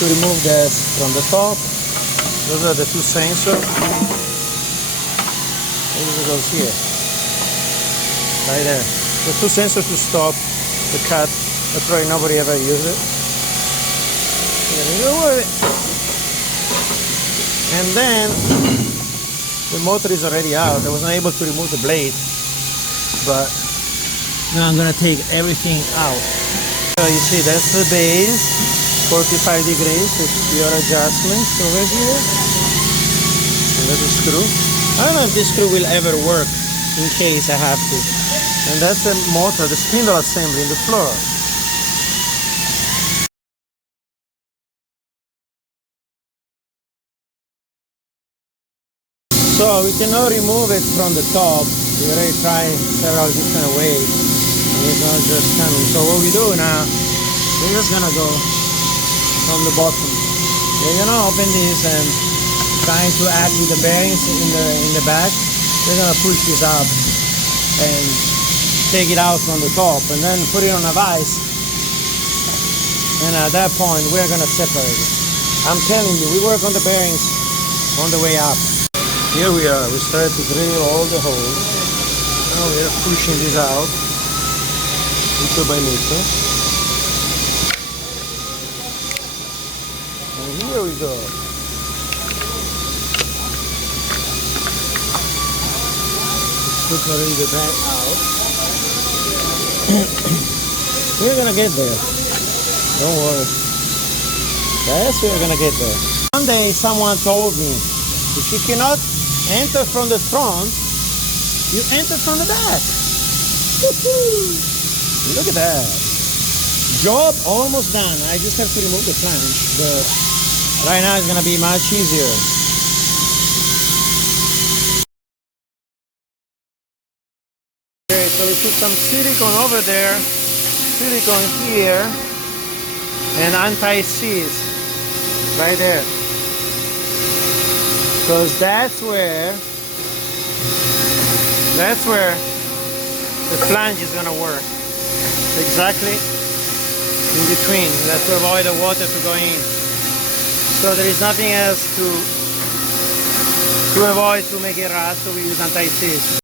to remove this from the top. Those are the two sensors. It goes here, right there. The two sensors to stop the cut. That's why nobody ever uses it. And then the motor is already out. I was not able to remove the blade, but now I'm gonna take everything out. So you see, that's the base, 45 degrees with your adjustments over here. And there's a screw. I don't know if this screw will ever work in case I have to. And that's the motor, the spindle assembly in the floor. So we cannot remove it from the top. We already tried several different ways, and it's not just coming. So what we do now, we're just gonna go from the bottom. We're gonna open this and trying to act with the bearings in the back. We're gonna push this up and take it out from the top, and then put it on a vise. And at that point, we're gonna separate it. I'm telling you, we work on the bearings on the way up. Here we are, we started to drill all the holes. Now we are pushing this out, little by little. And here we go. Took already the back out. We're gonna get there. Don't worry. Yes, we're gonna get there. One day someone told me, if you cannot enter from the front, you enter from the back. Woohoo! Look at that. Job almost done. I just have to remove the flange, but right now it's gonna be much easier. Okay, so we put some silicone over there, silicone here, and anti-seize right there. Because that's where the flange is going to work. Exactly in between. That's to avoid the water to go in. So there is nothing else to avoid to make it rust, so we use anti-seize.